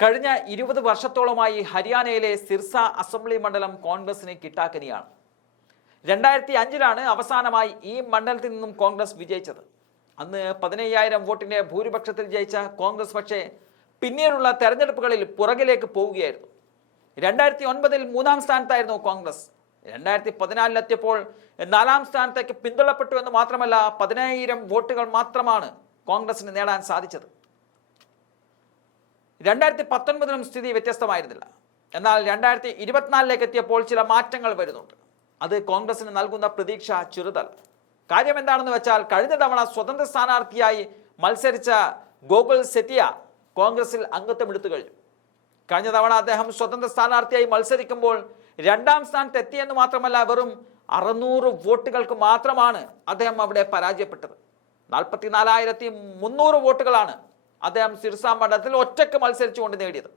കഴിഞ്ഞ ഇരുപത് വർഷത്തോളമായി ഹരിയാനയിലെ സിർസ അസംബ്ലി മണ്ഡലം കോൺഗ്രസിന് കിട്ടാക്കനിയാണ്. രണ്ടായിരത്തി അഞ്ചിലാണ് അവസാനമായി ഈ മണ്ഡലത്തിൽ നിന്നും കോൺഗ്രസ് വിജയിച്ചത്. അന്ന് പതിനയ്യായിരം വോട്ടിന്റെ ഭൂരിപക്ഷത്തിൽ ജയിച്ച കോൺഗ്രസ് പക്ഷേ പിന്നീടുള്ള തെരഞ്ഞെടുപ്പുകളിൽ പുറകിലേക്ക് പോവുകയായിരുന്നു. രണ്ടായിരത്തി ഒൻപതിൽ മൂന്നാം സ്ഥാനത്തായിരുന്നു കോൺഗ്രസ്. രണ്ടായിരത്തി പതിനാലിലെത്തിയപ്പോൾ നാലാം സ്ഥാനത്തേക്ക് പിന്തള്ളപ്പെട്ടു എന്ന് മാത്രമല്ല പതിനായിരം വോട്ടുകൾ മാത്രമാണ് കോൺഗ്രസിന് നേടാൻ സാധിച്ചത്. രണ്ടായിരത്തി പത്തൊൻപതിലും സ്ഥിതി വ്യത്യസ്തമായിരുന്നില്ല. എന്നാൽ രണ്ടായിരത്തി ഇരുപത്തിനാലിലേക്ക് എത്തിയപ്പോൾ ചില മാറ്റങ്ങൾ വരുന്നുണ്ട്. അത് കോൺഗ്രസിന് നൽകുന്ന പ്രതീക്ഷ ചെറുതല്ല. കാര്യം എന്താണെന്ന് വെച്ചാൽ കഴിഞ്ഞ തവണ സ്വതന്ത്ര സ്ഥാനാർത്ഥിയായി മത്സരിച്ച ഗോകുൽ സെറ്റിയ കോൺഗ്രസിൽ അംഗത്വം എടുത്തു കഴിഞ്ഞു. കഴിഞ്ഞ തവണ അദ്ദേഹം സ്വതന്ത്ര സ്ഥാനാർത്ഥിയായി മത്സരിക്കുമ്പോൾ രണ്ടാം സ്ഥാനത്ത് എത്തിയെന്ന് മാത്രമല്ല വെറും അറുന്നൂറ് വോട്ടുകൾക്ക് മാത്രമാണ് അദ്ദേഹം അവിടെ പരാജയപ്പെട്ടത്. നാൽപ്പത്തിനാലായിരത്തി മുന്നൂറ് വോട്ടുകളാണ് അദ്ദേഹം സിർസ മണ്ഡലത്തിൽ ഒറ്റയ്ക്ക് മത്സരിച്ചുകൊണ്ട് നേടിയത്.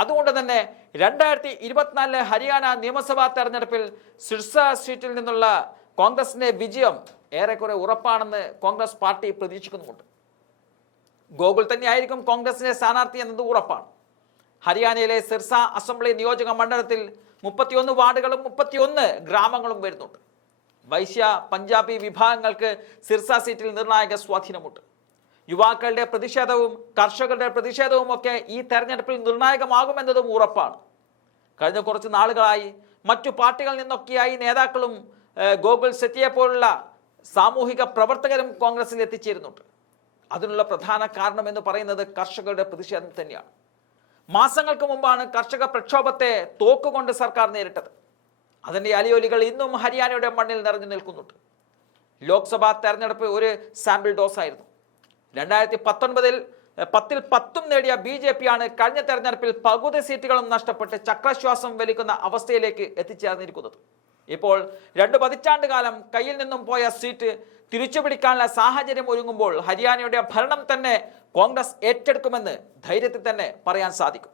അതുകൊണ്ട് തന്നെ രണ്ടായിരത്തി ഇരുപത്തിനാലിലെ ഹരിയാന നിയമസഭാ തെരഞ്ഞെടുപ്പിൽ സിർസ സീറ്റിൽ നിന്നുള്ള കോൺഗ്രസിന്റെ വിജയം ഏറെക്കുറെ ഉറപ്പാണെന്ന് കോൺഗ്രസ് പാർട്ടി പ്രതീക്ഷിക്കുന്നുമുണ്ട്. ഗോകുൽ തന്നെയായിരിക്കും കോൺഗ്രസിന്റെ സ്ഥാനാർത്ഥി എന്നത് ഉറപ്പാണ്. ഹരിയാനയിലെ സിർസ അസംബ്ലി നിയോജക മണ്ഡലത്തിൽ മുപ്പത്തിയൊന്ന് വാർഡുകളും മുപ്പത്തിയൊന്ന് ഗ്രാമങ്ങളും വരുന്നുണ്ട്. വൈശ്യ പഞ്ചാബി വിഭാഗങ്ങൾക്ക് സിർസ സീറ്റിൽ നിർണായക സ്വാധീനമുണ്ട്. യുവാക്കളുടെ പ്രതിഷേധവും കർഷകരുടെ പ്രതിഷേധവും ഒക്കെ ഈ തെരഞ്ഞെടുപ്പിൽ നിർണായകമാകുമെന്നതും ഉറപ്പാണ്. കഴിഞ്ഞ കുറച്ച് നാളുകളായി മറ്റു പാർട്ടികളിൽ നിന്നൊക്കെയായി നേതാക്കളും ഗോകുൽ സെറ്റിയെ പോലുള്ള സാമൂഹിക പ്രവർത്തകരും കോൺഗ്രസിൽ എത്തിച്ചേരുന്നുണ്ട്. അതിനുള്ള പ്രധാന കാരണം എന്ന് പറയുന്നത് കർഷകരുടെ പ്രതിഷേധം തന്നെയാണ്. മാസങ്ങൾക്ക് മുമ്പാണ് കർഷക പ്രക്ഷോഭത്തെ തോക്കുകൊണ്ട് സർക്കാർ നേരിട്ടത്. അതിന്റെ അലിയൊലികൾ ഇന്നും ഹരിയാനയുടെ മണ്ണിൽ നിറഞ്ഞു നിൽക്കുന്നുണ്ട്. ലോക്സഭാ തെരഞ്ഞെടുപ്പ് ഒരു സാമ്പിൾ ഡോസ് ആയിരുന്നു രണ്ടായിരത്തി പത്തൊൻപതിൽ പത്തിൽ പത്തും നേടിയ ബി ജെ പിയാണ് കഴിഞ്ഞ തെരഞ്ഞെടുപ്പിൽ പകുതി സീറ്റുകളും നഷ്ടപ്പെട്ട് ചക്രശ്വാസം വലിക്കുന്ന അവസ്ഥയിലേക്ക് എത്തിച്ചേർന്നിരിക്കുന്നത്. ഇപ്പോൾ രണ്ട് പതിറ്റാണ്ട് കാലം കയ്യിൽ നിന്നും പോയ സീറ്റ് തിരിച്ചുപിടിക്കാനുള്ള സാഹചര്യം ഒരുങ്ങുമ്പോൾ ഹരിയാനയുടെ ഭരണം തന്നെ കോൺഗ്രസ് ഏറ്റെടുക്കുമെന്ന് ധൈര്യത്തിൽ തന്നെ പറയാൻ സാധിക്കും.